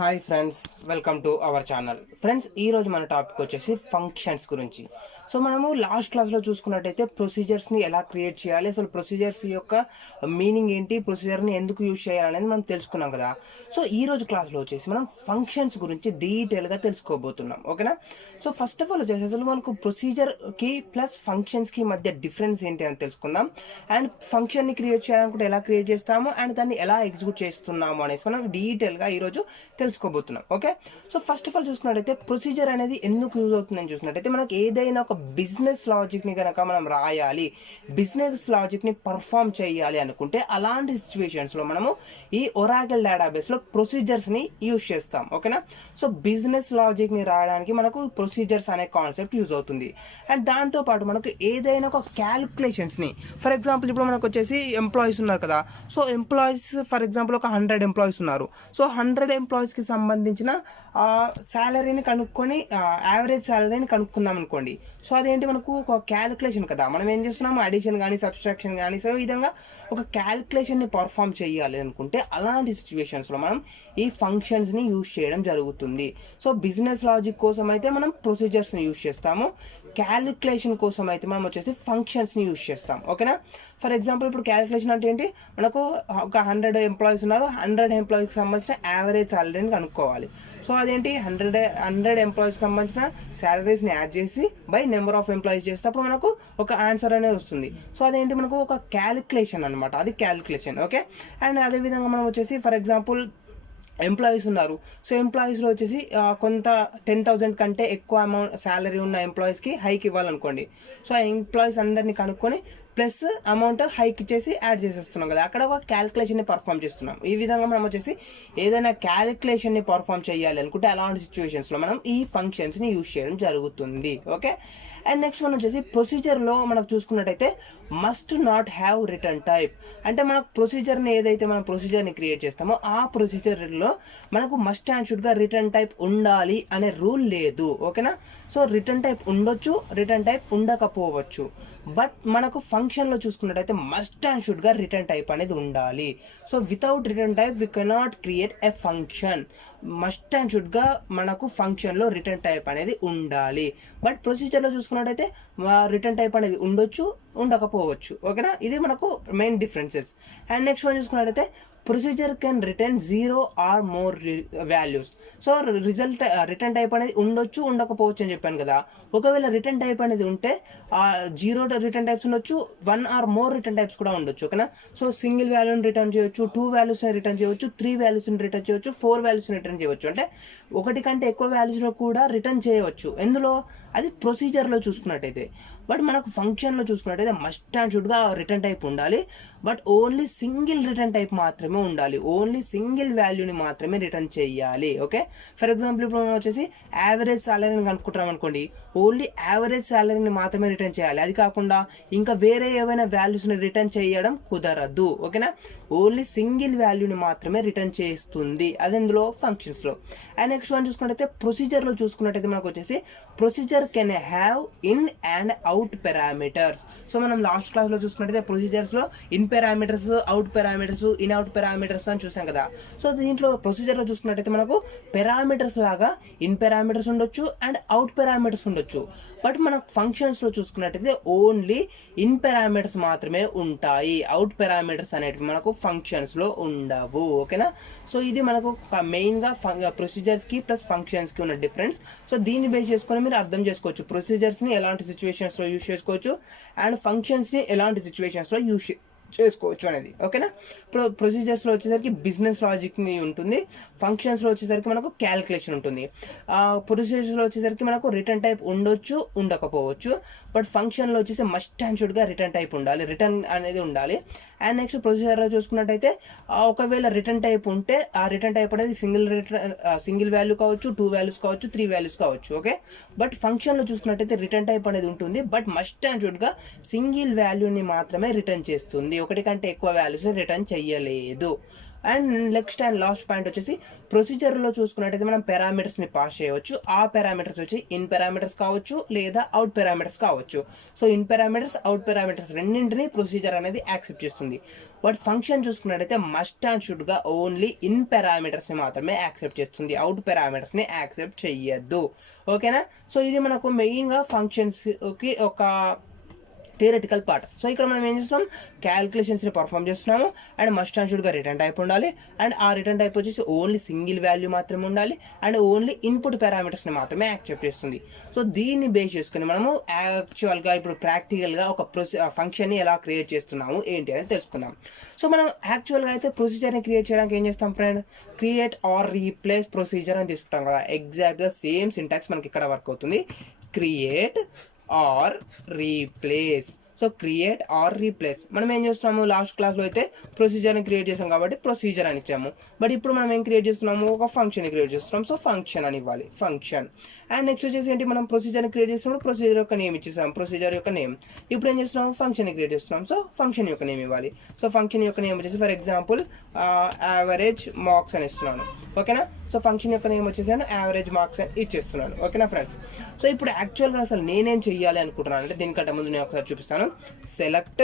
Hi friends, welcome to our channel. Friends, ఈరోజు మన topic వచ్చేసి ఫంక్షన్స్ గురించి. సో మనము లాస్ట్ క్లాస్లో చూసుకున్నట్టయితే ప్రొసీజర్స్ని ఎలా క్రియేట్ చేయాలి, అసలు ప్రొసీజర్స్ యొక్క మీనింగ్ ఏంటి, ప్రొసీజర్ని ఎందుకు యూజ్ చేయాలనేది మనం తెలుసుకున్నాం కదా. సో ఈరోజు క్లాస్లో వచ్చేసి మనం ఫంక్షన్స్ గురించి డీటెయిల్గా తెలుసుకోబోతున్నాం. ఓకేనా? సో ఫస్ట్ ఆఫ్ ఆల్ వచ్చేసి అసలు మనకు ప్రొసీజర్కి ప్లస్ ఫంక్షన్స్కి మధ్య డిఫరెన్స్ ఏంటి అని తెలుసుకుందాం. అండ్ ఫంక్షన్ని క్రియేట్ చేయాలనుకుంటే ఎలా క్రియేట్ చేస్తాము అండ్ దాన్ని ఎలా ఎగ్జిక్యూట్ చేస్తున్నాము అనేసి మనం డీటెయిల్గా ఈరోజు తెలుసుకోబోతున్నాం. Okay, so first of all చూసుకున్నట్టయితే ప్రొసీజర్ అనేది ఎందుకు యూజ్ అవుతుందని చూసినట్టయితే మనకి ఏదైనా ఒక బిజినెస్ లాజిక్ని కనుక మనం రాయాలి, బిజినెస్ లాజిక్ని పర్ఫామ్ చేయాలి అనుకుంటే అలాంటి సిచ్యువేషన్స్లో మనము ఈ ఒరాకిల్ డేటాబేస్లో ప్రొసీజర్స్ని యూజ్ చేస్తాం. ఓకేనా? సో బిజినెస్ లాజిక్ని రాయడానికి మనకు ప్రొసీజర్స్ అనే కాన్సెప్ట్ యూజ్ అవుతుంది. అండ్ దాంతోపాటు మనకు ఏదైనా ఒక క్యాలిక్యులేషన్స్ని, ఫర్ ఎగ్జాంపుల్ ఇప్పుడు మనకు వచ్చేసి ఎంప్లాయీస్ ఉన్నారు కదా. సో ఎంప్లాయీస్ ఫర్ ఎగ్జాంపుల్ ఒక 100 ఎంప్లాయీస్ ఉన్నారు. సో 100 ఎంప్లాయీస్కి సంబంధించిన శాలరీని కనుక్కొని యావరేజ్ శాలరీని కనుక్కుందాం అనుకోండి. సో అదేంటి, మనకు ఒక క్యాలిక్యులేషన్ కదా. మనం ఏం చేస్తున్నాము, అడిషన్ కానీ సబ్స్ట్రాక్షన్ కానీ, సో ఈ విధంగా ఒక క్యాలిక్యులేషన్ని పర్ఫామ్ చేయాలి అనుకుంటే అలాంటి సిచ్యువేషన్స్లో మనం ఈ ఫంక్షన్స్ని యూజ్ చేయడం జరుగుతుంది. సో బిజినెస్ లాజిక్ కోసం అయితే మనం ప్రొసీజర్స్ని యూజ్ చేస్తాము, క్యాలిక్యులేషన్ కోసం అయితే మనం వచ్చేసి ఫంక్షన్స్ని యూజ్ చేస్తాం. ఓకేనా? ఫర్ ఎగ్జాంపుల్ ఇప్పుడు క్యాలిక్యులేషన్ అంటే ఏంటి, మనకు ఒక 100 ఎంప్లాయీస్ ఉన్నారు, 100 ఎంప్లాయీస్కి సంబంధించిన యావరేజ్ శాలరీని కనుక్కోవాలి. సో అదేంటి, 100 ఎంప్లాయీస్కి సంబంధించిన శాలరీస్ని యాడ్ చేసి బై నెంబర్ ఆఫ్ ఎంప్లాయీస్ చేస్తే అప్పుడు మనకు ఒక ఆన్సర్ అనేది వస్తుంది. సో అదేంటి, మనకు ఒక క్యాలిక్యులేషన్ అనమాట, అది క్యాలిక్యులేషన్. ఓకే, అండ్ అదేవిధంగా మనం వచ్చేసి ఫర్ ఎగ్జాంపుల్ ఎంప్లాయీస్ ఉన్నారు. సో ఎంప్లాయీస్లో వచ్చేసి కొంత 10,000 కంటే ఎక్కువ అమౌంట్ శాలరీ ఉన్న ఎంప్లాయీస్కి హైక్ ఇవ్వాలనుకోండి. సో ఆ ఎంప్లాయీస్ అందరినీ కనుక్కొని ప్లస్ అమౌంట్ హైక్ ఇచ్చేసి యాడ్ చేసేస్తున్నాం కదా, అక్కడ ఒక క్యాలిక్యులేషన్ని పర్ఫామ్ చేస్తున్నాం. ఈ విధంగా మనం వచ్చేసి ఏదైనా క్యాలిక్యులేషన్ని పర్ఫామ్ చేయాలి అనుకుంటే అలాంటి సిచ్యువేషన్స్లో మనం ఈ ఫంక్షన్స్ని యూజ్ చేయడం జరుగుతుంది. ఓకే, అండ్ నెక్స్ట్ మనం వచ్చేసి ప్రొసీజర్లో మనకు చూసుకున్నట్టయితే must not have return type. అంటే మనకు ప్రొసీజర్ని ఏదైతే మనం ప్రొసీజర్ని క్రియేట్ చేస్తామో ఆ ప్రొసీజర్లో మనకు మస్ట్ అండ్ షుడ్గా రిటర్న్ టైప్ ఉండాలి అనే రూల్ లేదు. ఓకేనా? సో రిటర్న్ టైప్ ఉండొచ్చు, రిటర్న్ టైప్ ఉండకపోవచ్చు. బట్ మనకు ఫంక్షన్లో చూసుకున్నట్టయితే మస్ట్ అండ్ షుడ్గా రిటర్న్ టైప్ అనేది ఉండాలి. So without return type we cannot create a function. Must and షుడ్గా మనకు ఫంక్షన్లో రిటర్న్ టైప్ అనేది ఉండాలి. బట్ ప్రొసీజర్లో చూసుకున్నట్టయితే రిటర్న్ టైప్ అనేది ఉండొచ్చు, ఉండకపోవచ్చు. ఓకేనా? ఇది మనకు main differences. And next one చూసుకున్నట్టయితే procedure can return 0 or more values. So return type అనేది ఉండొచ్చు, ఉండకపోవచ్చు అని చెప్పాను కదా. ఒకవేళ రిటర్న్ టైప్ అనేది ఉంటే 0 రిటర్న్ టైప్స్ ఉండొచ్చు, 1 ఆర్ మోర్ రిటర్న్ టైప్స్ కూడా ఉండొచ్చు. ఓకేనా? సో సింగిల్ వాల్యూని రిటర్న్ చేయొచ్చు, 2 వాల్యూస్ని రిటర్న్ చేయొచ్చు, 3 వాల్యూస్ని రిటర్న్ చేయొచ్చు, 4 వాల్యూస్ని రిటర్న్ చేయవచ్చు. అంటే ఒకటి కంటే ఎక్కువ వాల్యూస్లో కూడా రిటర్న్ చేయవచ్చు. ఎందులో, అది ప్రొసీజర్లో చూసుకున్నట్టయితే. బట్ మనకు ఫంక్షన్లో చూసుకున్నట్టయితే మస్ట్ అండ్ షుడ్గా రిటర్న్ టైప్ ఉండాలి, but only single return type మాత్రమే ఉండాలి, ఓన్లీ సింగిల్ వాల్యూని మాత్రమే రిటర్న్ చేయాలి. ఓకే, ఫర్ ఎగ్జాంపుల్ ఇప్పుడు మనం వచ్చేసి యావరేజ్ శాలరీని కనుక్కుంటాం అనుకోండి, ఓన్లీ యావరేజ్ శాలరీని మాత్రమే రిటర్న్ చేయాలి. అది కాకుండా ఇంకా వేరే ఏవైనా వాల్యూస్ని రిటర్న్ చేయడం కుదరదు. ఓకేనా? ఓన్లీ సింగిల్ వాల్యూని మాత్రమే రిటర్న్ చేస్తుంది, అది ఇందులో ఫంక్షన్స్లో. అండ్ నెక్స్ట్ వన్ చూసుకున్నట్టయితే ప్రొసీజర్లో చూసుకున్నట్టయితే మనకు వచ్చేసి procedure can have in and out parameters. So మనం లాస్ట్ క్లాస్లో చూసుకున్నట్టయితే ప్రొసీజర్స్లో in parameters, out parameters, in out parameters అని చూసాం కదా. సో దీంట్లో ప్రొసీజర్లో చూసుకున్నట్టయితే మనకు పారామీటర్స్ లాగా ఇన్ పారామీటర్స్ ఉండొచ్చు అండ్ అవుట్ పారామీటర్స్ ఉండొచ్చు. బట్ మనకు ఫంక్షన్స్లో చూసుకున్నట్టయితే ఓన్లీ ఇన్ పారామీటర్స్ మాత్రమే ఉంటాయి, అవుట్ పారామీటర్స్ అనేటివి మనకు ఫంక్షన్స్లో ఉండవు. ఓకేనా? సో ఇది మనకు మెయిన్గా ప్రొసీజర్స్కి ప్లస్ ఫంక్షన్స్కి ఉన్న డిఫరెన్స్. సో దీన్ని బేస్ చేసుకొని మీరు అర్థం చేసుకోవచ్చు ప్రొసీజర్స్ని ఎలాంటి సిచ్యువేషన్స్లో యూజ్ చేసుకోవచ్చు అండ్ ఫంక్షన్స్ని ఎలాంటి సిచ్యువేషన్స్లో యూజ్ చేసుకోవచ్చు అనేది. ఓకేనా? ప్రొసీజర్స్లో వచ్చేసరికి బిజినెస్ లాజిక్ని ఉంటుంది, ఫంక్షన్స్లో వచ్చేసరికి మనకు క్యాలిక్యులేషన్ ఉంటుంది. ప్రొసీజర్స్లో వచ్చేసరికి మనకు రిటర్న్ టైప్ ఉండొచ్చు, ఉండకపోవచ్చు. బట్ ఫంక్షన్లో వచ్చేసి మస్ట్ అండ్ షుడ్గా రిటర్న్ టైప్ ఉండాలి, రిటర్న్ అనేది ఉండాలి. అండ్ నెక్స్ట్ ప్రొసీజర్లో చూసుకున్నట్టయితే ఒకవేళ రిటర్న్ టైప్ ఉంటే ఆ రిటర్న్ టైప్ అనేది సింగిల్ వాల్యూ కావచ్చు, 2 వాల్యూస్ కావచ్చు, 3 వాల్యూస్ కావచ్చు. ఓకే, బట్ ఫంక్షన్లో చూసుకున్నట్టయితే రిటర్న్ టైప్ అనేది ఉంటుంది, బట్ మస్ట్ అండ్ షుడ్గా సింగిల్ వాల్యూని మాత్రమే రిటర్న్ చేస్తుంది, ఒకటి కంటే ఎక్కువ వాల్యూస్ రిటర్న్ చెయ్యలేదు. And next and last point వచ్చేసి ప్రొసీజర్లో చూసుకున్నట్టయితే మనం పారామీటర్స్ని పాస్ చేయవచ్చు. ఆ పారామీటర్స్ వచ్చి ఇన్ పారామీటర్స్ కావచ్చు లేదా అవుట్ పారామీటర్స్ కావచ్చు. So in parameters out parameters రెండింటిని ప్రొసీజర్ అనేది యాక్సెప్ట్ చేస్తుంది. బట్ ఫంక్షన్ చూసుకున్నట్టయితే మస్ట్ అండ్ షుడ్గా ఓన్లీ ఇన్ పారామీటర్స్ని మాత్రమే యాక్సెప్ట్ చేస్తుంది, అవుట్ పారామీటర్స్ని యాక్సెప్ట్ చెయ్యొద్దు. ఓకేనా? సో ఇది మనకు మెయిన్గా ఫంక్షన్స్కి ఒక థియరటికల్ పార్ట్. సో ఇక్కడ మనం ఏం చేస్తున్నాం, క్యాల్కులేషన్స్ని పర్ఫామ్ చేస్తున్నాము. అండ్ మస్ట్ అండ్ షుడ్గా రిటర్న్ టైప్ ఉండాలి. అండ్ ఆ రిటర్న్ టైప్ వచ్చేసి ఓన్లీ సింగిల్ వాల్యూ మాత్రమే ఉండాలి. అండ్ ఓన్లీ ఇన్పుట్ పారామీటర్స్ని మాత్రమే యాక్సెప్ట్ చేస్తుంది. సో దీన్ని బేస్ చేసుకుని మనము యాక్చువల్గా ఇప్పుడు ప్రాక్టికల్గా ఒక ఫంక్షన్ని ఎలా క్రియేట్ చేస్తున్నాము ఏంటి అని తెలుసుకుందాం. సో మనం యాక్చువల్గా అయితే ప్రొసీజర్ని క్రియేట్ చేయడానికి ఏం చేస్తాం friend, create are replace procedure అని తీసుకుంటాం కదా. ఎగ్జాక్ట్గా సేమ్ సింటాక్స్ మనకి ఇక్కడ వర్క్ అవుతుంది. Create are replace. So create are replace మనం ఏం చేస్తున్నాము, లాస్ట్ క్లాస్లో అయితే ప్రొసీజర్ని క్రియేట్ చేసాం కాబట్టి ప్రొసీజర్ అని ఇచ్చాము. బట్ ఇప్పుడు మనం ఏం క్రియేట్ చేస్తున్నాము, ఒక ఫంక్షన్ని క్రియేట్ చేస్తున్నాం. సో ఫంక్షన్ అని ఇవ్వాలి, ఫంక్షన్. అండ్ నెక్స్ట్ వచ్చేసి ఏంటి, మనం ప్రొసీజర్ని క్రియేట్ చేసినప్పుడు ప్రొసీజర్ యొక్క నేమ్ ఇచ్చేసాం, ప్రొసీజర్ యొక్క నేమ్. ఇప్పుడు ఏం చేస్తున్నాము, ఫంక్షన్ని క్రియేట్ చేస్తున్నాం. సో ఫంక్షన్ యొక్క నేమ్ ఇవ్వాలి. సో ఫంక్షన్ యొక్క నేమ్ వచ్చేసి ఫర్ ఎగ్జాంపుల్ యావరేజ్ మార్క్స్ అని ఇస్తున్నాను. ఓకేనా? సో ఫంక్షన్ యొక్క నేమ్ వచ్చేసాను యావరేజ్ మార్క్స్ అని ఇచ్చేస్తున్నాను. ఓకేనా ఫ్రెండ్స్? సో ఇప్పుడు యాక్చువల్గా అసలు నేనేం చెయ్యాలి అనుకుంటున్నాను అంటే, దీనికంటే ముందు నేను ఒకసారి చూపిస్తాను. Select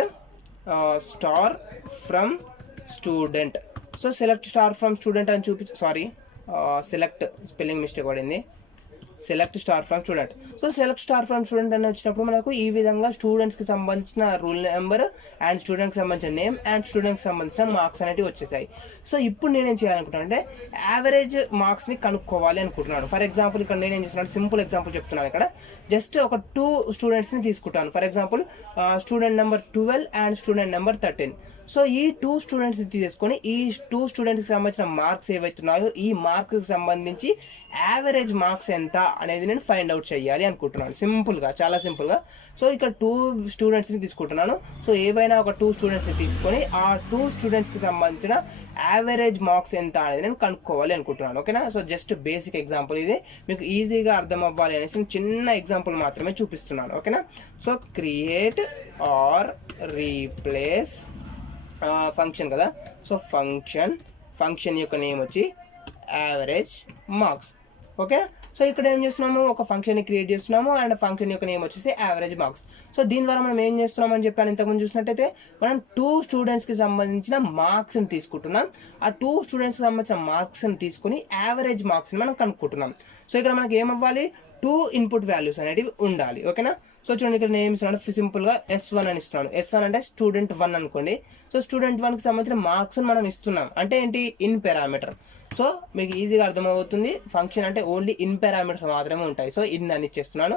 star from student. So select star from student అని సెలెక్ట్ స్పెల్లింగ్ మిస్టేక్ పడింది. Select star from student. So select star from student అని వచ్చినప్పుడు మనకు ఈ విధంగా స్టూడెంట్స్కి సంబంధించిన రూల్ నెంబర్ అండ్ స్టూడెంట్కి సంబంధించిన నేమ్ అండ్ స్టూడెంట్కి సంబంధించిన మార్క్స్ అనేవి వచ్చేసాయి. సో ఇప్పుడు నేనేం చేయాలనుకుంటున్నాను అంటే, యావరేజ్ మార్క్స్ని కనుక్కోవాలి అనుకుంటున్నాను. ఫర్ ఎగ్జాంపుల్ ఇక్కడ నేనేం చేస్తున్నాను, సింపుల్ ఎగ్జాంపుల్ చెప్తున్నాను. ఇక్కడ జస్ట్ ఒక 2 స్టూడెంట్స్ని తీసుకుంటాను. For example student number 12 and student number 13. So ఈ 2 స్టూడెంట్స్ని తీసుకొని ఈ 2 స్టూడెంట్స్కి సంబంధించిన మార్క్స్ ఏవైతున్నాయో ఈ మార్క్స్కి సంబంధించి యావరేజ్ మార్క్స్ ఎంత అనేది నేను ఫైండ్ అవుట్ చేయాలి అనుకుంటున్నాను. సింపుల్గా, చాలా సింపుల్గా. సో ఇక్కడ 2 స్టూడెంట్స్ని తీసుకుంటున్నాను. సో ఏవైనా ఒక 2 స్టూడెంట్స్ని తీసుకొని ఆ 2 స్టూడెంట్స్కి సంబంధించిన యావరేజ్ మార్క్స్ ఎంత అనేది నేను కనుక్కోవాలి అనుకుంటున్నాను. ఓకేనా? సో జస్ట్ బేసిక్ ఎగ్జాంపుల్ ఇది, మీకు ఈజీగా అర్థం అవ్వాలి అనేసి చిన్న ఎగ్జాంపుల్ మాత్రమే చూపిస్తున్నాను. ఓకేనా? So create are replace function కదా. సో ఫంక్షన్ యొక్క నేమ్ వచ్చి యావరేజ్ మార్క్స్. ఓకే? సో ఇక్కడ ఏం చేస్తున్నాము, ఒక ఫంక్షన్ని క్రియేట్ చేస్తున్నాము అండ్ ఫంక్షన్ యొక్క నేమ్ వచ్చేసి యావరేజ్ మార్క్స్. సో దీని ద్వారా మనం ఏం చేస్తున్నాం అని చెప్పాను ఇంతకుముందు చూసినట్టయితే, మనం 2 స్టూడెంట్స్కి సంబంధించిన మార్క్స్ని తీసుకుంటున్నాం. ఆ 2 స్టూడెంట్స్కి సంబంధించిన మార్క్స్ని తీసుకుని యావరేజ్ మార్క్స్ని మనం కనుక్కుంటున్నాం. సో ఇక్కడ మనకి ఏమవ్వాలి, 2 ఇన్పుట్ వాల్యూస్ అనేటివి ఉండాలి. ఓకేనా? సో చూడండి, ఇక్కడ నేను ఏమి ఇస్తున్నాను, సింపుల్గా S1 అని ఇస్తున్నాను. S1 అంటే స్టూడెంట్ 1 అనుకోండి. సో స్టూడెంట్ 1కి సంబంధించిన మార్క్స్ మనం ఇస్తున్నాం. అంటే ఏంటి, ఇన్ పారామీటర్. సో మీకు ఈజీగా అర్థమవుతుంది, ఫంక్షన్ అంటే ఓన్లీ ఇన్ పారామీటర్స్ మాత్రమే ఉంటాయి. సో ఇన్ అని ఇచ్చేస్తున్నాను.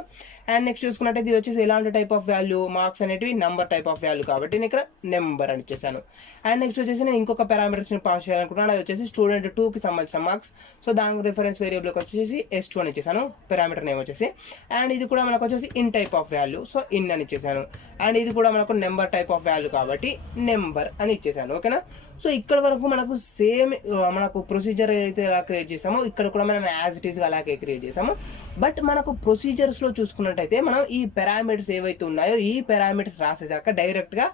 అండ్ నెక్స్ట్ చూసుకున్నట్టయితే ఇది వచ్చేసి ఎలాంటి టైప్ ఆఫ్ వాల్యూ, మార్క్స్ అనేటివి నంబర్ టైప్ ఆఫ్ వాల్యూ కాబట్టి నేను ఇక్కడ నెంబర్ అని ఇచ్చేసాను. అండ్ నెక్స్ట్ వచ్చేసి నేను ఇంకొక పారామీటర్స్ని పాస్ చేయాలనుకుంటున్నాను, అది వచ్చేసి స్టూడెంట్ 2కి సంబంధించిన మార్క్స్. సో దానికి రిఫరెన్స్ వేరియబుల్కి వచ్చేసి S2 అని ఇచ్చేసాను, పారామీటర్ నేమ్ వచ్చేసి. అండ్ ఇది కూడా మనకు వచ్చేసి in type of value, so in అని ఇచ్చేసాను. అండ్ ఇది కూడా మనకు నెంబర్ టైప్ ఆఫ్ వాల్యూ కాబట్టి నెంబర్ అని ఇచ్చేసాను. ఓకేనా? సో ఇక్కడ వరకు మనకు సేమ్ మనకు ప్రొసీజర్ అయితే ఎలా క్రియేట్ చేసామో ఇక్కడ కూడా మనం యాజ్ ఇట్ ఈస్గా అలాగే క్రియేట్ చేసాము. బట్ మనకు ప్రొసీజర్స్లో చూసుకున్నట్టయితే మనం ఈ పారామీటర్స్ ఏవైతే ఉన్నాయో ఈ పారామీటర్స్ రాసేసాక డైరెక్ట్గా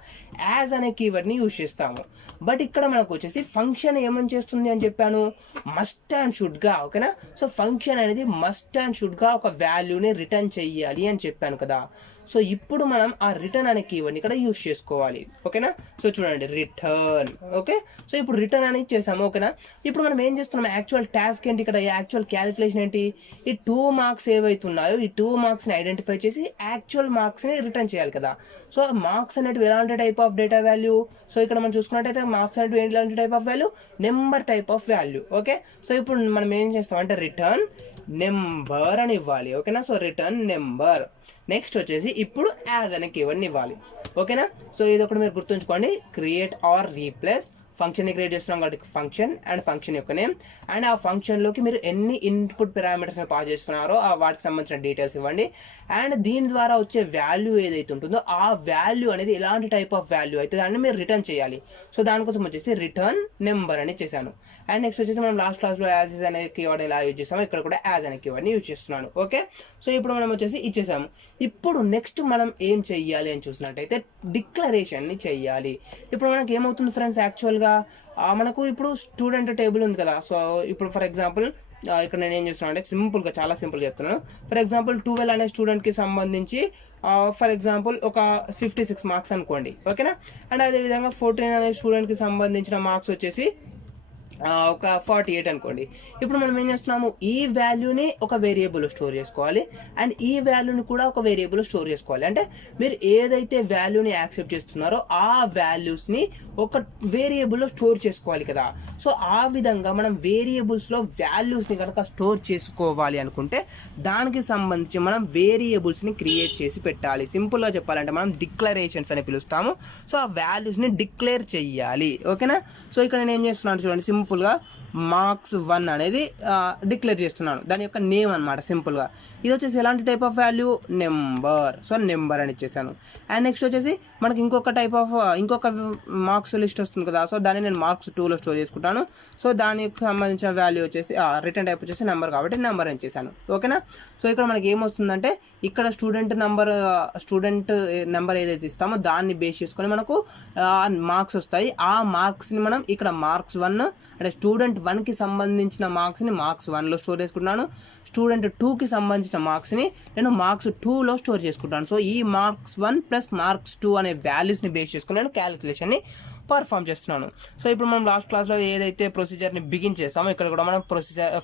యాజ్ అనే కీవర్డ్ని యూజ్ చేస్తాము. బట్ ఇక్కడ మనకు వచ్చేసి ఫంక్షన్ ఏమని చేస్తుంది అని చెప్పాను, మస్ట్ అండ్ షుడ్గా. ఓకేనా? సో ఫంక్షన్ అనేది మస్ట్ అండ్ షుడ్గా ఒక వాల్యూని రిటర్న్ చెయ్యాలి అని చెప్పాను కదా. సో ఇప్పుడు మనం ఆ రిటర్న్ అనే కీవర్డ్ని ఇక్కడ యూజ్ చేసుకోవాలి. ఓకేనా? సో చూడండి, రిటర్న్. ఓకే? సో ఇప్పుడు రిటర్న్ అని చేసాము. ఓకేనా? ఇప్పుడు మనం ఏం చేస్తున్నాం, యాక్చువల్ టాస్క్ ఏంటి, ఇక్కడ యాక్చువల్ క్యాలిక్యులేషన్ ఏంటి, ఈ 2 మార్క్స్ ఏవైతే ఉన్నాయో ఈ 2 మార్క్స్ని ఐడెంటిఫై చేసి యాక్చువల్ మార్క్స్ని రిటర్న్ చేయాలి కదా. సో మార్క్స్ అనేటివి ఎలాంటి type of data value, so ఇక్కడ మనం చూసుకున్నట్టయితే మార్క్స్ అనేటివి ఎలాంటి type of value, number type of value. Okay? So ఇప్పుడు మనం ఏం చేస్తాం అంటే రిటర్న్ నెంబర్ అని ఇవ్వాలి. ఓకేనా? So return number. నెక్స్ట్ వచ్చేసి ఇప్పుడు యాజ్ అనే కీవర్డ్ని ఇవ్వాలి. ఓకేనా? సో ఇది ఒకటి మీరు గుర్తుంచుకోండి, క్రియేట్ ఆర్ రీప్లేస్ ఫంక్షన్ని క్రియేట్ చేస్తున్నాం కాబట్టి ఫంక్షన్ అండ్ ఫంక్షన్ యొక్క నేమ్. అండ్ ఆ ఫంక్షన్లోకి మీరు ఎన్ని ఇన్పుట్ పారామీటర్స్ని పాస్ చేస్తున్నారో ఆ వాటికి సంబంధించిన డీటెయిల్స్ ఇవ్వండి. అండ్ దీని ద్వారా వచ్చే వాల్యూ ఏదైతే ఉంటుందో ఆ వాల్యూ అనేది ఎలాంటి టైప్ ఆఫ్ వాల్యూ అయితే దాన్ని మీరు రిటర్న్ చేయాలి. సో దానికోసం వచ్చేసి రిటర్న్ నెంబర్ అని చేశాను. అండ్ నెక్స్ట్ వచ్చేసి మనం లాస్ట్ క్లాస్లో యాజ్ ఇస్ అనే కీవర్డ్ ఎలా యూజ్ చేస్తామో ఇక్కడ కూడా యాజ్ అనే కీవర్డ్ని యూజ్ చేస్తున్నాను. ఓకే? సో ఇప్పుడు మనం వచ్చేసి ఇచ్చేసాము. ఇప్పుడు నెక్స్ట్ మనం ఏం చెయ్యాలి అని చూసినట్టయితే డిక్లరేషన్ని చెయ్యాలి. ఇప్పుడు మనకి ఏమవుతుంది ఫ్రెండ్స్, యాక్చువల్గా సింపుల్గా మనకు ఇప్పుడు స్టూడెంట్ టేబుల్ ఉంది కదా. సో ఇప్పుడు ఫర్ ఎగ్జాంపుల్ ఇక్కడ నేను ఏం చేస్తున్నాను అంటే సింపుల్గా, చాలా సింపుల్గా చెప్తున్నాను. ఫర్ ఎగ్జాంపుల్ 12 అనే స్టూడెంట్కి సంబంధించి ఫర్ ఎగ్జాంపుల్ ఒక 56 మార్క్స్ అనుకోండి, ఓకేనా. అండ్ అదేవిధంగా 14 అనే స్టూడెంట్కి సంబంధించిన మార్క్స్ వచ్చేసి ఒక 48 అనుకోండి. ఇప్పుడు మనం ఏం చేస్తున్నాము, ఈ వాల్యూని ఒక వేరియబుల్లో స్టోర్ చేసుకోవాలి అండ్ ఈ వాల్యూని కూడా ఒక వేరియబుల్లో స్టోర్ చేసుకోవాలి. అంటే మీరు ఏదైతే వాల్యూని యాక్సెప్ట్ చేస్తున్నారో ఆ వాల్యూస్ని ఒక వేరియబుల్లో స్టోర్ చేసుకోవాలి కదా. సో ఆ విధంగా మనం వేరియబుల్స్లో వాల్యూస్ని కనుక స్టోర్ చేసుకోవాలి అనుకుంటే దానికి సంబంధించి మనం వేరియబుల్స్ని క్రియేట్ చేసి పెట్టాలి. సింపుల్గా చెప్పాలంటే మనం డిక్లరేషన్స్ అని పిలుస్తాము. సో ఆ వాల్యూస్ని డిక్లేర్ చెయ్యాలి, ఓకేనా. సో ఇక్కడ నేను ఏం చేస్తున్నాను చూడండి, సింపుల్గా marks1 అనేది డిక్లేర్ చేస్తున్నాను, దాని యొక్క నేమ్ అనమాట. సింపుల్గా ఇది వచ్చేసి ఎలాంటి type of value, number. So number అని ఇచ్చేసాను. అండ్ నెక్స్ట్ వచ్చేసి మనకి ఇంకొక మార్క్స్ లిస్ట్ వస్తుంది కదా. సో దాన్ని నేను marks2లో స్టోర్ చేసుకుంటాను. సో దానికి సంబంధించిన వాల్యూ వచ్చేసి రిటర్న్ టైప్ వచ్చేసి నెంబర్ కాబట్టి నెంబర్ అని ఇచ్చేసాను, ఓకేనా. సో ఇక్కడ మనకి ఏమొస్తుందంటే ఇక్కడ స్టూడెంట్ నెంబర్ ఏదైతే ఇస్తామో దాన్ని బేస్ చేసుకొని మనకు మార్క్స్ వస్తాయి. ఆ మార్క్స్ని మనం ఇక్కడ marks1 అంటే స్టూడెంట్ 1కి సంబంధించిన మార్క్స్ని marks1లో స్టోర్ చేసుకుంటున్నాను. స్టూడెంట్ 2కి సంబంధించిన మార్క్స్ని నేను marks2లో స్టోర్ చేసుకుంటాను. సో ఈ marks1 ప్లస్ marks2 అనే వాల్యూస్ని బేస్ చేసుకుని నేను క్యాలిక్యులేషన్ని పర్ఫామ్ చేస్తున్నాను. సో ఇప్పుడు మనం లాస్ట్ క్లాస్లో ఏదైతే ప్రొసీజర్ని బిగిన్ చేస్తామో ఇక్కడ కూడా మనం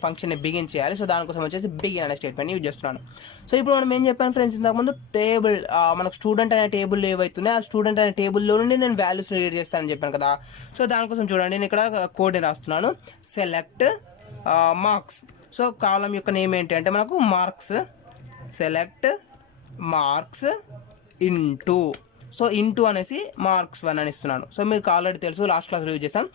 ఫంక్షన్ని బిగిన్ చేయాలి. సో దానికోసం వచ్చేసి బిగిన్ అనే స్టేట్మెంట్ని యూజ్ చేస్తున్నాను. సో ఇప్పుడు మనం ఏం చెప్పాను ఫ్రెండ్స్, ఇంతకుముందు టేబుల్ మనకు స్టూడెంట్ అనే టేబుల్ ఏవైతున్నాయో ఆ స్టూడెంట్ అనే టేబుల్లో నుండి నేను వాల్యూస్ని రీడ్ చేస్తానని చెప్పాను కదా. సో దానికోసం చూడండి, నేను ఇక్కడ కోడ్ని రాస్తున్నాను, సెలెక్ట్ మార్క్స్. సో కాలం యొక్క నేమ్ ఏంటి అంటే మనకు marks, select marks into. So into అనేసి marks1 అని ఇస్తున్నాను. సో మీకు ఆల్రెడీ తెలుసు, లాస్ట్ క్లాస్లో యూజ్ చేసాం.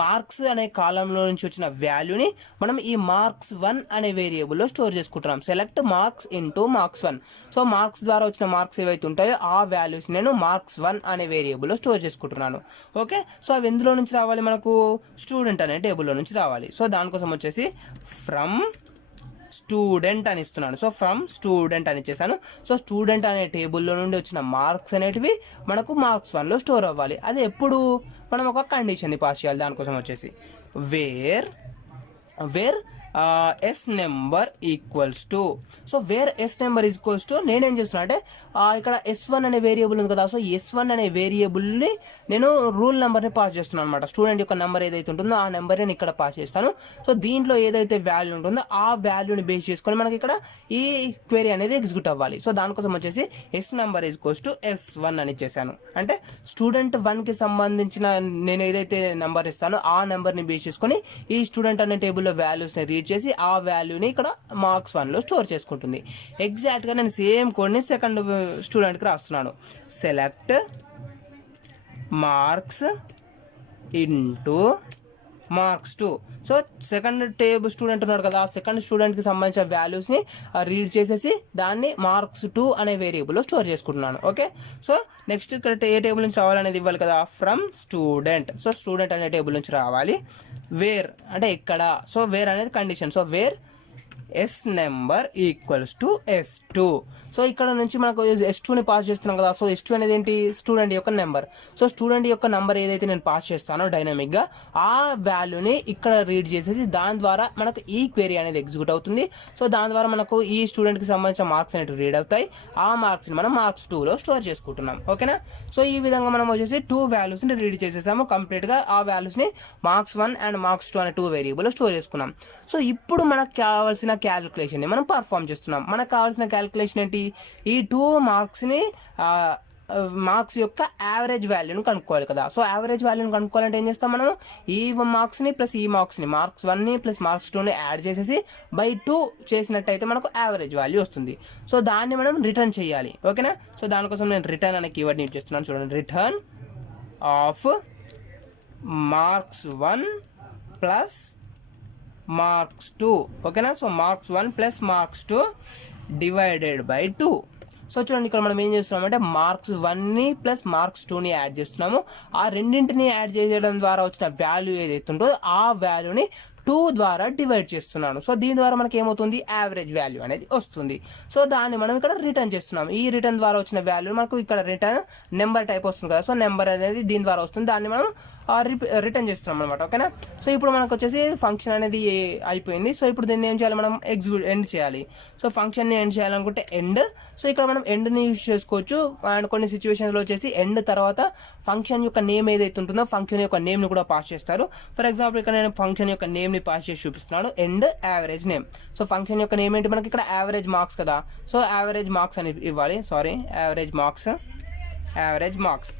మార్క్స్ అనే కాలంలో నుంచి వచ్చిన వాల్యూని మనం ఈ marks1 అనే వేరియబుల్లో స్టోర్ చేసుకుంటున్నాం. Select marks into marks1. So marks ద్వారా వచ్చిన మార్క్స్ ఏవైతే ఉంటాయో ఆ వాల్యూస్ నేను marks1 అనే వేరియబుల్లో స్టోర్ చేసుకుంటున్నాను, ఓకే. సో అవి ఎందులో నుంచి రావాలి, మనకు స్టూడెంట్ అనే టేబుల్లో నుంచి రావాలి. సో దానికోసం వచ్చేసి ఫ్రమ్ స్టూడెంట్ అని ఇస్తున్నాను. సో ఫ్రమ్ స్టూడెంట్ అని ఇచ్చేసాను. సో స్టూడెంట్ అనే టేబుల్లో నుండి వచ్చిన మార్క్స్ అనేటివి మనకు marks1లో స్టోర్ అవ్వాలి. అది ఎప్పుడు మనం ఒక కండిషన్ని పాస్ చేయాలి. దానికోసం వచ్చేసి where S number equals to. So where S number equals to నేనేం చేస్తున్నా అంటే ఇక్కడ S1 అనే వేరియబుల్ ఉంది కదా. సో S1 అనే వేరియబుల్ని నేను రూల్ నెంబర్ని పాస్ చేస్తున్నాను అనమాట. స్టూడెంట్ యొక్క నెంబర్ ఏదైతే ఉంటుందో ఆ నెంబర్ నేను ఇక్కడ పాస్ చేస్తాను. సో దీంట్లో ఏదైతే వాల్యూ ఉంటుందో ఆ వాల్యూని బేస్ చేసుకొని మనకి ఇక్కడ ఈ క్వెరీ అనేది ఎగ్జిక్యూట్ అవ్వాలి. సో దానికోసం వచ్చేసి yes number equals to S1 అని ఇచ్చేసాను. అంటే స్టూడెంట్ 1కి సంబంధించిన నేను ఏదైతే నెంబర్ ఇస్తానో ఆ నెంబర్ని బేస్ చేసుకొని ఈ స్టూడెంట్ అనే టేబుల్లో వాల్యూస్ని రీడ్ చేసి ఆ వాల్యూని ఇక్కడ marks1లో స్టోర్ చేసుకుంటుంది. ఎగ్జాక్ట్గా నేను సేమ్ కోడ్ని సెకండ్ స్టూడెంట్కి రాస్తున్నాను, select marks into marks2. So second table student ఉన్నాడు కదా, ఆ సెకండ్ స్టూడెంట్కి సంబంధించిన వాల్యూస్ని రీడ్ చేసేసి దాన్ని marks2 అనే వేరియబుల్లో స్టోర్ చేసుకుంటున్నాను, ఓకే. సో నెక్స్ట్ ఇక్కడ ఏ టేబుల్ నుంచి రావాలనేది ఇవ్వాలి కదా, ఫ్రమ్ స్టూడెంట్. సో స్టూడెంట్ అనే టేబుల్ నుంచి రావాలి. వేర్ అంటే ఎక్కడ, సో వేర్ అనేది condition. So where S number equals to S2. సో ఇక్కడ నుంచి మనకు S2ని పాస్ చేస్తున్నాం కదా. సో S2 అనేది ఏంటి, స్టూడెంట్ యొక్క నెంబర్. సో స్టూడెంట్ యొక్క నెంబర్ ఏదైతే నేను పాస్ చేస్తానో డైనమిక్గా ఆ వాల్యూని ఇక్కడ రీడ్ చేసేసి దాని ద్వారా మనకు ఈ క్వెరీ అనేది ఎగ్జిక్యూట్ అవుతుంది. సో దాని ద్వారా మనకు ఈ స్టూడెంట్కి సంబంధించిన మార్క్స్ అనేవి రీడ్ అవుతాయి. ఆ మార్క్స్ని మనం marks2లో స్టోర్ చేసుకుంటున్నాం, ఓకేనా. సో ఈ విధంగా మనం వచ్చేసి 2 వాల్యూస్ని రీడ్ చేసేసాము కంప్లీట్గా. ఆ వాల్యూస్ని marks1 అండ్ marks2 అనే 2 వేరియబుల్లో స్టోర్ చేసుకున్నాం. సో ఇప్పుడు మనకు కావాల్సిన క్యాలిక్యులేషన్ని మనం పర్ఫామ్ చేస్తున్నాం. మనకు కావాల్సిన క్యాలిక్యులేషన్ ఏంటి, ఈ 2 మార్క్స్ని మార్క్స్ యొక్క యావరేజ్ వాల్యూని కనుక్కోవాలి కదా. సో యావరేజ్ వాల్యూని కనుక్కోవాలంటే ఏం చేస్తాం, మనము ఈ మార్క్స్ని ప్లస్ ఈ మార్క్స్ని marks1ని ప్లస్ marks2ని యాడ్ చేసేసి బై 2 చేసినట్టయితే మనకు యావరేజ్ వాల్యూ వస్తుంది. సో దాన్ని మనం రిటర్న్ చేయాలి, ఓకేనా. సో దానికోసం నేను రిటర్న్ అనే కీవర్డ్ని యూజ్ చేస్తున్నాను. చూడండి, return of marks1 plus marks2, ఓకేనా. So marks1 plus marks2 divided by 2. So చూడండి, ఇక్కడ మనం ఏం చేస్తున్నామంటే marks1ని ప్లస్ marks2ని యాడ్ చేస్తున్నాము. ఆ రెండింటిని యాడ్ చేయడం ద్వారా వచ్చిన వాల్యూ ఏదైతే ఉంటుందో ఆ వాల్యూని 2 ద్వారా డివైడ్ చేస్తున్నాను. సో దీని ద్వారా మనకి ఏమవుతుంది, యావరేజ్ వాల్యూ అనేది వస్తుంది. సో దాన్ని మనం ఇక్కడ రిటర్న్ చేస్తున్నాం. ఈ రిటర్న్ ద్వారా వచ్చిన వాల్యూ మనకు ఇక్కడ రిటర్న్ నెంబర్ టైప్ వస్తుంది కదా, సో నెంబర్ అనేది దీని ద్వారా వస్తుంది, దాన్ని మనం రిటర్న్ చేస్తున్నాం అనమాట. ఓకేనా. సో ఇప్పుడు మనకు వచ్చేసి ఫంక్షన్ అనేది అయిపోయింది. సో ఇప్పుడు దీన్ని ఏం చేయాలి, మనం ఎండ్ చేయాలి. సో ఫంక్షన్ని ఎండ్ చేయాలనుకుంటే ఎండ్. సో ఇక్కడ మనం ఎండ్ని యూజ్ చేసుకోవచ్చు. అండ్ కొన్ని సిచ్యువేషన్స్లో వచ్చేసి ఎండ్ తర్వాత ఫంక్షన్ యొక్క నేమ్ ఏదైతే ఉంటుందో ఫంక్షన్ యొక్క నేమ్ని కూడా పాస్ చేస్తారు. ఫర్ ఎగ్జాంపుల్ ఇక్కడ నేను ఫంక్షన్ యొక్క నేమ్ని పాస్ చేసి చూపిస్తున్నాను, end average name. So function యొక్క నేమ్ ఏంటి, మనకి ఇక్కడ యావరేజ్ మార్క్స్ కదా, సో యావరేజ్ మార్క్స్ అని ఇవ్వాలి. Average marks.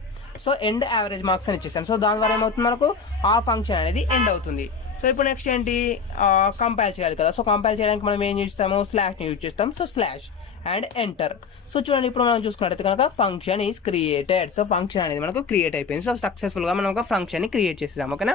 So end average marks అని ఇచ్చేసాను. సో దాని ద్వారా ఏమవుతుంది, మనకు ఆ ఫంక్షన్ అనేది ఎండ్ అవుతుంది. సో ఇప్పుడు నెక్స్ట్ ఏంటి, కంపైల్ చేయాలి కదా. సో కంపైల్ చేయడానికి మనం ఏం చేస్తాము, స్లాష్ని యూజ్ చేస్తాం. So slash and enter. So చూడండి, ఇప్పుడు మనం చూసుకున్నట్లయితే కనుక function is created. So function అనేది మనకు క్రియేట్ అయిపోయింది. సో సక్సెస్ఫుల్గా మనం ఒక ఫంక్షన్ని క్రియేట్ చేసేసాం. ఓకేనా.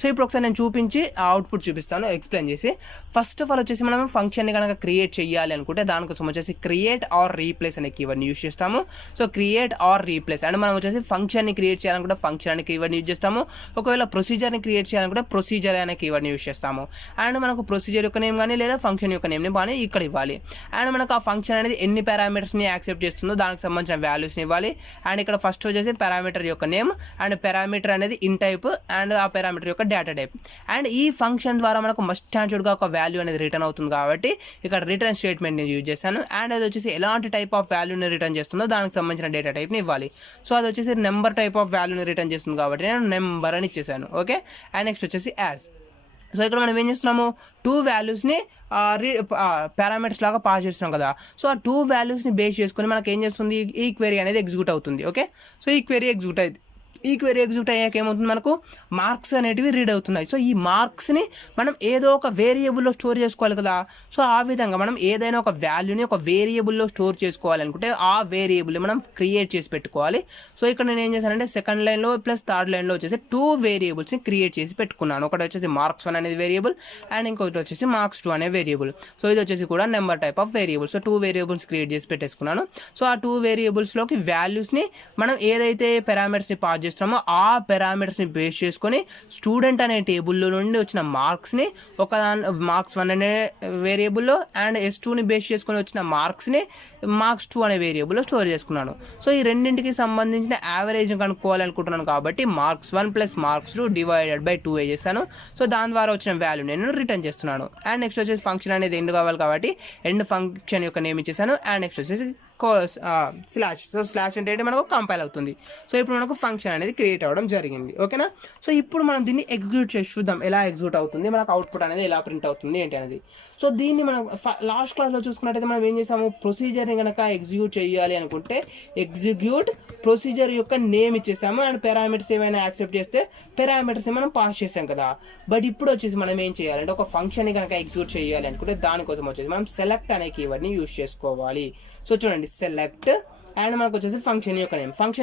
సో ఇప్పుడు ఒకసారి నేను చూపించి అవుట్పుట్ చూపిస్తాను ఎక్స్ప్లెయిన్ చేసి. ఫస్ట్ ఆఫ్ ఆల్ వచ్చేసి మనం ఫంక్షన్ని కనుక క్రియేట్ చేయాలి అనుకుంటే దానికోసం వచ్చేసి క్రియేట్ ఆర్ రీప్లేస్ అనే కీవర్డ్ని యూజ్ చేస్తాము. So create are replace and మనం వచ్చేసి ఫంక్షన్ని క్రియేట్ చేయాలనుకుంటే ఫంక్షన్ అనే కీవర్డ్ని యూజ్ చేస్తాము. ఒకవేళ ప్రొసీజర్ని క్రియేట్ చేయాలనుకుంటే ప్రొసీజర్ అనే కీవర్డ్ని యూజ్ చేస్తాము. అండ్ మనకు ప్రొసీజర్ యొక్క నేమ్ కానీ లేదా ఫంక్షన్ యొక్క నేమ్ని కానీ ఇక్కడ ఇవ్వాలి. అండ్ మనకు ఆ ఫంక్షన్ అనేది ఎన్ని పారామీటర్స్ని యాక్సెప్ట్ చేస్తుందో దానికి సంబంధించిన వాల్యూస్ని ఇవ్వాలి. అండ్ ఇక్కడ ఫస్ట్ వచ్చేసి పారామీటర్ యొక్క నేమ్ అండ్ పారామీటర్ అనేది ఇన్ టైప్ అండ్ ఆ పారామీటర్ యొక్క డేటా టైప్. అండ్ ఈ ఫంక్షన్ ద్వారా మనకు మస్ట్ అండ్ షుడ్గా ఒక వాల్యూ అనేది రిటర్న్ అవుతుంది కాబట్టి ఇక్కడ రిటర్న్ స్టేట్మెంట్ని యూజ్ చేశాను. అండ్ అది వచ్చేసి ఎలాంటి టైప్ ఆఫ్ వాల్యూని రిటర్న్ చేస్తుందో దానికి సంబంధించిన డేటా టైప్ని ఇవ్వాలి. సో అది వచ్చేసి నెంబర్ టైప్ ఆఫ్ వాల్యూని రిటర్న్ చేస్తుంది కాబట్టి నేను నెంబర్ అని ఇచ్చేసాను. ఓకే. అండ్ నెక్స్ట్ వచ్చేసి యాజ్. సో ఇక్కడ మనం ఏం చేస్తున్నాము, 2 వాల్యూస్ని పారామీటర్స్ లాగా పాస్ చేస్తున్నాం కదా. సో ఆ 2 వాల్యూస్ని బేస్ చేసుకొని మనకి ఏం చేస్తుంది, ఈ క్వెరీ అనేది ఎగ్జిక్యూట్ అవుతుంది. ఓకే. సో ఈ క్వెరీ ఎగ్జిక్యూట్ అయ్యాక ఏమవుతుంది, మనకు మార్క్స్ అనేటివి రీడ్ అవుతున్నాయి. సో ఈ మార్క్స్ని మనం ఏదో ఒక వేరియబుల్లో స్టోర్ చేసుకోవాలి కదా. సో ఆ విధంగా మనం ఏదైనా ఒక వాల్యూని ఒక వేరియబుల్లో స్టోర్ చేసుకోవాలనుకుంటే ఆ వేరియబుల్ని మనం క్రియేట్ చేసి పెట్టుకోవాలి. సో ఇక్కడ నేను ఏం చేశానంటే సెకండ్ లైన్లో ప్లస్ థర్డ్ లైన్లో వచ్చేసి 2 వేరియబుల్స్ని క్రియేట్ చేసి పెట్టుకున్నాను. ఒకటి వచ్చేసి marks1 అనేది వేరియబుల్ అండ్ ఇంకొకటి వచ్చేసి marks2 అనే వేరియబుల్. సో ఇది వచ్చేసి కూడా number type of variable. So 2 variables create చేసి పెట్టేసుకున్నాను. సో ఆ 2 వేరియబుల్స్లోకి వాల్యూస్ని మనం ఏదైతే పారామీటర్స్ని పాస్ చేస్తున్నామో ఆ పారామీటర్స్ని బేస్ చేసుకొని స్టూడెంట్ అనే టేబుల్లో నుండి వచ్చిన మార్క్స్ని ఒక marks1 అనే వేరియబుల్లో అండ్ S2ని బేస్ చేసుకొని వచ్చిన మార్క్స్ని marks2 అనే వేరియబుల్లో స్టోర్ చేసుకున్నాను. సో ఈ రెండింటికి సంబంధించిన యావరేజ్ కనుక్కోవాలనుకుంటున్నాను కాబట్టి marks1 plus marks2 divided by 2 చేశాను. సో దాని ద్వారా వచ్చిన వాల్యూ నేను రిటర్న్ చేస్తున్నాను. అండ్ నెక్స్ట్ వచ్చేసి ఫంక్షన్ అనేది ఎండ్ కావాలి కాబట్టి ఎండ్ ఫంక్షన్ యొక్క నేమ్ ఇచ్చేసాను. అండ్ నెక్స్ట్ వచ్చేసి స్లాష్. సో స్లాష్ అంటే మనకు కంపైల్ అవుతుంది. సో ఇప్పుడు మనకు ఫంక్షన్ అనేది క్రియేట్ అవ్వడం జరిగింది. ఓకేనా. సో ఇప్పుడు మనం దీన్ని ఎగ్జిక్యూట్ చేసి చూద్దాం ఎలా ఎగ్జిక్యూట్ అవుతుంది, మనకు అవుట్పుట్ అనేది ఎలా ప్రింట్ అవుతుంది ఏంటి అనేది. సో దీన్ని మనం లాస్ట్ క్లాస్లో చూసుకున్నట్టయితే మనం ఏం చేసాము, ప్రొసీజర్ని కనుక ఎగ్జిక్యూట్ చేయాలి అనుకుంటే ఎగ్జిక్యూట్ ప్రొసీజర్ యొక్క నేమ్ ఇచ్చేసాము అండ్ పారామీటర్స్ ఏమైనా యాక్సెప్ట్ చేస్తే పారామీటర్స్ని మనం పాస్ చేసాం కదా. బట్ ఇప్పుడు వచ్చేసి మనం ఏం చేయాలంటే ఒక ఫంక్షన్ని కనుక ఎగ్జిక్యూట్ చేయాలి అనుకుంటే దానికోసం వచ్చేసి మనం సెలెక్ట్ అనే కీవర్డ్ని యూజ్ చేసుకోవాలి. సో చూడండి, సెలెక్ట్ అండ్ మనకు వచ్చేసి ఫంక్షన్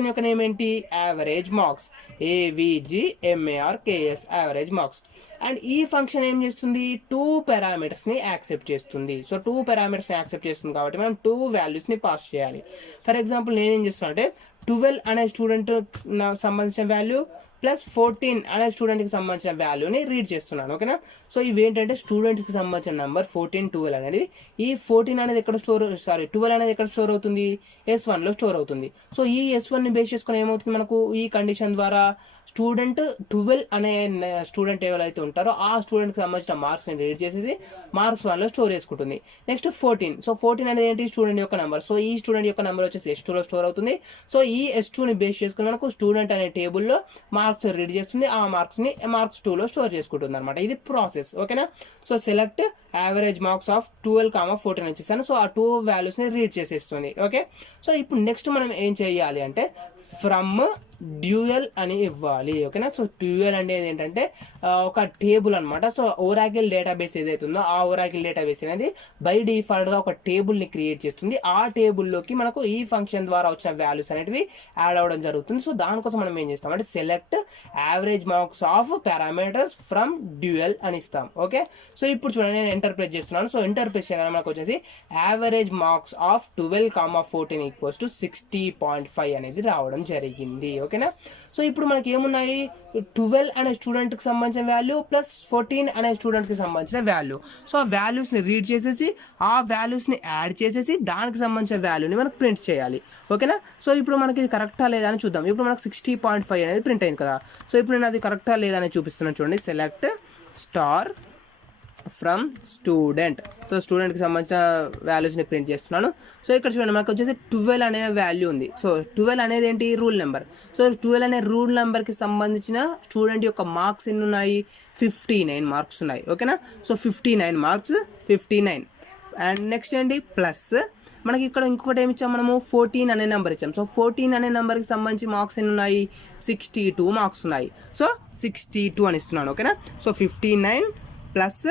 యొక్క నేమ్ ఏంటి, average marks, AVGMARKS average marks. And ఈ ఫంక్షన్ ఏం చేస్తుంది, 2 పారామీటర్స్ని యాక్సెప్ట్ చేస్తుంది. సో 2 పారామీటర్స్ని యాక్సెప్ట్ చేస్తుంది కాబట్టి మనం 2 వాల్యూస్ని పాస్ చేయాలి. ఫర్ ఎగ్జాంపుల్ నేనేం చేస్తున్నా అంటే 12 అనే స్టూడెంట్ సంబంధించిన వాల్యూ ప్లస్ 14 అనే స్టూడెంట్కి సంబంధించిన వాల్యూని రీడ్ చేస్తున్నాను. ఓకేనా. సో ఇవి ఏంటంటే స్టూడెంట్స్కి సంబంధించిన నెంబర్ 14, 12 అనేది. ఈ 14 అనేది ఎక్కడ 12 అనేది ఎక్కడ స్టోర్ అవుతుంది, S1లో స్టోర్ అవుతుంది. సో ఈ S1ని బేస్ చేసుకుని ఏమవుతుంది, మనకు ఈ కండిషన్ ద్వారా స్టూడెంట్ 12 అనే స్టూడెంట్ ఎవరైతే ఉంటారో ఆ స్టూడెంట్కి సంబంధించిన మార్క్స్ని రీడ్ చేసేసి marks1లో స్టోర్ చేసుకుంటుంది. నెక్స్ట్ 14. సో 14 అనేది ఏంటి, స్టూడెంట్ యొక్క నెంబర్. సో ఈ స్టూడెంట్ యొక్క నెంబర్ వచ్చేసి S2లో స్టోర్ అవుతుంది. సో ఈ S2ని బేస్ చేసుకుని మనకు స్టూడెంట్ అనే టేబుల్లో మార్క్స్ రీడ్ చేస్తుంది, ఆ మార్క్స్ని marks2లో స్టోర్ చేసుకుంటుంది అనమాట. ఇది ప్రాసెస్. ఓకేనా. So select average marks of 12, 14 వచ్చేసాను. సో ఆ 2 వాల్యూస్ని రీడ్ చేసేస్తుంది. ఓకే. సో ఇప్పుడు నెక్స్ట్ మనం ఏం చేయాలి అంటే ఫ్రమ్ డ్యూయల్ అని ఇవ్వాలి. ఓకేనా. సో డ్యూయల్ అనేది ఏంటంటే ఒక టేబుల్ అనమాట. సో ఓరాకిల్ డేటాబేస్ ఏదైతే ఉందో ఆ ఓరాకిల్ డేటాబేస్ అనేది బై డిఫాల్ట్గా ఒక టేబుల్ని క్రియేట్ చేస్తుంది. ఆ టేబుల్లోకి మనకు ఈ ఫంక్షన్ ద్వారా వచ్చిన వాల్యూస్ అనేటివి యాడ్ అవ్వడం జరుగుతుంది. సో దానికోసం మనం ఏం చేస్తాం అంటే select average marks of parameters from dual అని ఇస్తాం. ఓకే. సో ఇప్పుడు చూడండి, నేను ఎంటర్ ప్రెస్ చేస్తున్నాను. సో ఎంటర్ ప్రెస్ చేయగానే మనకు వచ్చేసి average marks of 12,14 equals to 60.5 అనేది రావడం జరిగింది. ఓకేనా. సో ఇప్పుడు మనకి ఏమున్నాయి, 12 అనే స్టూడెంట్కి సంబంధించిన వాల్యూ ప్లస్ 14 అనే స్టూడెంట్కి సంబంధించిన వాల్యూ. సో ఆ వాల్యూస్ని రీడ్ చేసేసి ఆ వాల్యూస్ని యాడ్ చేసేసి దానికి సంబంధించిన వాల్యూని మనకు ప్రింట్ చేయాలి. ఓకేనా. సో ఇప్పుడు మనకి ఇది కరెక్టా లేదా అని చూద్దాం. ఇప్పుడు మనకు 60.5 అనేది ప్రింట్ అయింది కదా. సో ఇప్పుడు నేను అది కరెక్టా లేదా అని చూపిస్తున్నాను చూడండి. Select star from student. So స్టూడెంట్కి సంబంధించిన వాల్యూస్ని ప్రింట్ చేస్తున్నాను. సో ఇక్కడ చూడండి మనకు వచ్చేసి 12 అనే వాల్యూ ఉంది. సో 12 అనేది ఏంటి, రూల్ నెంబర్. సో 12 అనే రూల్ నెంబర్కి సంబంధించిన స్టూడెంట్ యొక్క మార్క్స్ ఎన్ని ఉన్నాయి, 59 మార్క్స్ ఉన్నాయి. ఓకేనా. So 59 marks 59. అండ్ నెక్స్ట్ ఏంటి, ప్లస్ మనకి ఇక్కడ ఇంకొకటి ఏమి ఇచ్చాం మనము, 14 అనే నెంబర్ ఇచ్చాం. సో 14 అనే నెంబర్కి సంబంధించి మార్క్స్ ఎన్ని ఉన్నాయి, 62 మార్క్స్ ఉన్నాయి. సో 62 అని ఇస్తున్నాను. ఓకేనా. సో 59 ప్లస్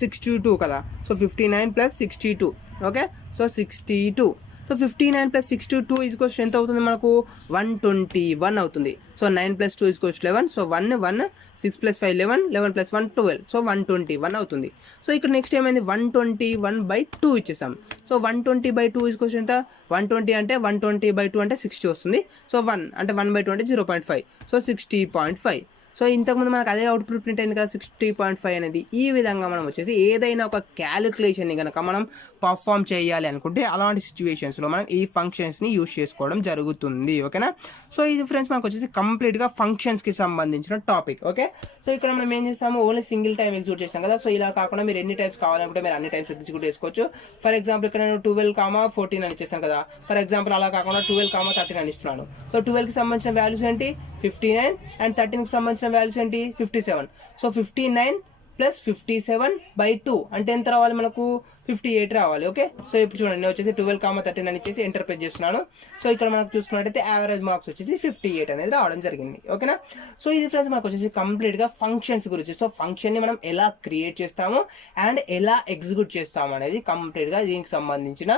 62 కదా. So 59 plus 62. Okay. So 62. So 59 plus 62 equals ఎంత అవుతుంది మనకు, 121 అవుతుంది. So 9 plus 2 equals 11. So 1 6 plus 5 11 11 plus 1 12. So 121 అవుతుంది. సో ఇక్కడ నెక్స్ట్ ఏమైంది, 121/2 ఇచ్చేసాం. సో 120/2 ఈక్వల్స్ ఎంత, 120 అంటే 120/2 అంటే 60 వస్తుంది. సో 1 అంటే 1/2 అంటే 0.5. సో 60.5. సో ఇంతకుముందు మనకు అదే అవుట్పుట్ ప్రింట్ అయింది కదా 60.5 అనేది. ఈ విధంగా మనం వచ్చేసి ఏదైనా ఒక క్యాలిక్యులేషన్ని కనుక మనం పర్ఫామ్ చేయాలి అనుకుంటే అలాంటి సిచ్యువేషన్స్లో మనం ఈ ఫంక్షన్స్ని యూజ్ చేసుకోవడం జరుగుతుంది. ఓకేనా. సో ఇది ఫ్రెండ్స్ మనకు వచ్చేసి కంప్లీట్గా ఫంక్షన్స్కి సంబంధించిన టాపిక్. ఓకే. సో ఇక్కడ మనం ఏం చేస్తాము, ఓన్లీ సింగిల్ టైం ఎగ్జిక్యూట్ చేస్తాం కదా. సో ఇలా కాకుండా మీరు ఎన్ని టైమ్స్ కావాలనుకుంటే మీరు అన్ని టైమ్స్ ఎగ్జిక్యూట్ చేసుకోవచ్చు. ఫర్ ఎగ్జాంపుల్ ఇక్కడ నేను 12,14 అని ఇచ్చేస్తాను కదా. ఫర్ ఎగ్జాంపుల్ అలా కాకుండా 12,13 అని ఇస్తున్నాను. సో 12కి సంబంధించిన వాల్యూస్ ఏంటి, 59. అండ్ 13కి సంబంధించిన వాల్యూస్ ఏంటి, 57. సో 59 ప్లస్ 57/2 అంటే ఎంత రావాలి మనకు, 58 రావాలి. ఓకే. సో ఇప్పుడు చూడండి నేను వచ్చేసి 12,13 అని ఇచ్చేసి ఎంటర్ ప్రెస్ చేస్తున్నాను. సో ఇక్కడ మనకు చూసుకున్నట్టయితే యావరేజ్ మార్క్స్ వచ్చేసి 58 అనేది రావడం జరిగింది. ఓకేనా. సో ఇది ఫ్రెండ్స్ మనకు వచ్చేసి కంప్లీట్గా ఫంక్షన్స్ గురించి. సో ఫంక్షన్ని మనం ఎలా క్రియేట్ చేస్తాము అండ్ ఎలా ఎగ్జిక్యూట్ చేస్తాము అనేది కంప్లీట్గా దీనికి సంబంధించిన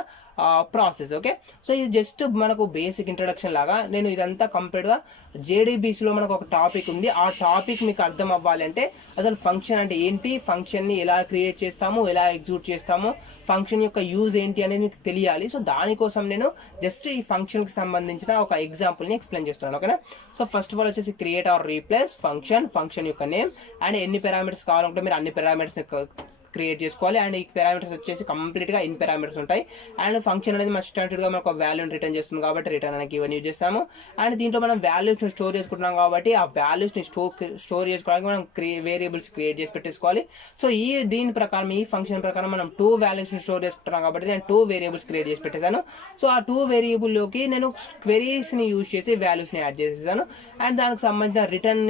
ప్రాసెస్. ఓకే. సో ఇది జస్ట్ మనకు బేసిక్ ఇంట్రడక్షన్ లాగా. నేను ఇదంతా కంప్లీట్గా జేడీబీసీలో మనకు ఒక టాపిక్ ఉంది. ఆ టాపిక్ మీకు అర్థం అవ్వాలంటే అసలు ఫంక్షన్ అంటే ఏంటి, ఫంక్షన్ని ఎలా క్రియేట్ చేస్తాము, ఎలా ఎగ్జిక్యూట్ చేస్తాము, ఫంక్షన్ యొక్క యూజ్ ఏంటి అనేది మీకు తెలియాలి. సో దానికోసం నేను జస్ట్ ఈ ఫంక్షన్కి సంబంధించిన ఒక ఎగ్జాంపుల్ని ఎక్స్ప్లెయిన్ చేస్తున్నాను. ఓకేనా. సో ఫస్ట్ ఆఫ్ ఆల్ వచ్చేసి క్రియేట్ ఆర్ రీప్లేస్ ఫంక్షన్ యొక్క నేమ్ అండ్ ఎన్ని పారామీటర్స్ కావాలంటే మీరు అన్ని పారామీటర్స్ క్రియేట్ చేసుకోవాలి. అండ్ ఈ పారామీటర్స్ వచ్చేసి కంప్లీట్గా ఇన్ పారామీటర్స్ ఉంటాయి. అండ్ ఫంక్షన్ అనేది మన స్టాండర్డ్గా మనకు ఒక వాల్యూని రిటర్న్ చేస్తుంది కాబట్టి రిటర్న్ అనేది ఇవన్నీ యూజ్ చేస్తాము. అండ్ దీంట్లో మనం వాల్యూస్ని స్టోర్ చేసుకుంటున్నాం కాబట్టి ఆ వాల్యూస్ని స్టోర్ చేసుకోవడానికి మనం వేరియబుల్స్ క్రియేట్ చేసి పెట్టేసుకోవాలి. సో దీని ప్రకారం ఈ ఫంక్షన్ ప్రకారం మనం 2 వాల్యూస్ని స్టోర్ చేసుకుంటున్నాం కాబట్టి నేను 2 వేరియబుల్స్ క్రియేట్ చేసి పెట్టేశాను. సో ఆ 2 వేరియబుల్లోకి నేను క్వెరీస్ని యూజ్ చేసి వాల్యూస్ని యాడ్ చేసేసాను. అండ్ దానికి సంబంధించిన రిటర్న్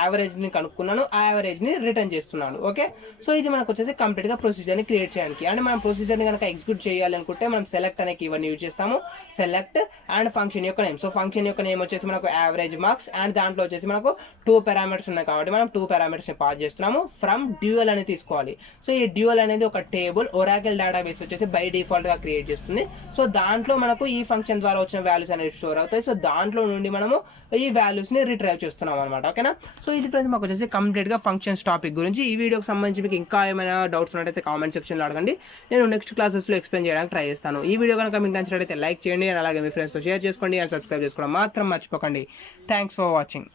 యావరేజ్ని కనుక్కున్నాను, ఆ యావరేజ్ని రిటర్న్ చేస్తున్నాను. ఓకే. సో ఇది మనకు వచ్చేసి కంప్లీట్గా ప్రొసీజర్ని క్రియేట్ చేయడానికి. అండ్ మనం ప్రొసీజర్ని కనుక ఎగ్జిక్యూట్ చేయాలి అనుకుంటే మనం సెలెక్ట్ అనే కీవర్డ్ని యూజ్ చేస్తాము. సెలెక్ట్ అండ్ ఫంక్షన్ యొక్క నేమ్. సో ఫంక్షన్ యొక్క నేమ్ వచ్చేసి మనకు యావరేజ్ మార్క్స్ అండ్ దాంట్లో వచ్చేసి మనకు 2 పారామీటర్స్ ఉన్నాయి కాబట్టి మనం 2 పారామీటర్స్ని పాస్ చేస్తున్నాము. ఫ్రమ్ డ్యూయల్ అని తీసుకోవాలి. సో ఈ డ్యూయల్ అనేది ఒక టేబుల్ ఒరాకిల్ డేటాబేస్ వచ్చేసి బై డిఫాల్ట్గా క్రియేట్ చేస్తుంది. సో దాంట్లో మనకు ఈ ఫంక్షన్ ద్వారా వచ్చిన వాల్యూస్ అనేవి స్టోర్ అవుతాయి. సో దాంట్లో నుండి మనము ఈ వాల్యూస్ని రిట్రైవ్ చేస్తున్నాం అనమాట. ఓకేనా. సో ఇది ఫ్రెండ్స్ మాకు వచ్చేసి కంప్లీట్గా ఫంక్షన్స్ టాపిక్ గురించి. ఈ వీడియోకి సంబంధించి మీకు ఇంకా ఏమైనా డౌట్స్ ఉన్నట్టయితే కామెంట్ సెక్షన్లో అడగండి. నేను నెక్స్ట్ క్లాసెస్లో ఎక్స్ప్లెయిన్ చేయడానికి ట్రై చేస్తాను. ఈ వీడియో కనుక మీకు నచ్చినట్లయితే లైక్ చేయండి అండ్ అలాగే మీ ఫ్రెండ్స్తో షేర్ చేసుకోండి అండ్ సబ్స్క్రైబ్ చేసుకోవడం మాత్రం మర్చిపోకండి. Thanks for watching.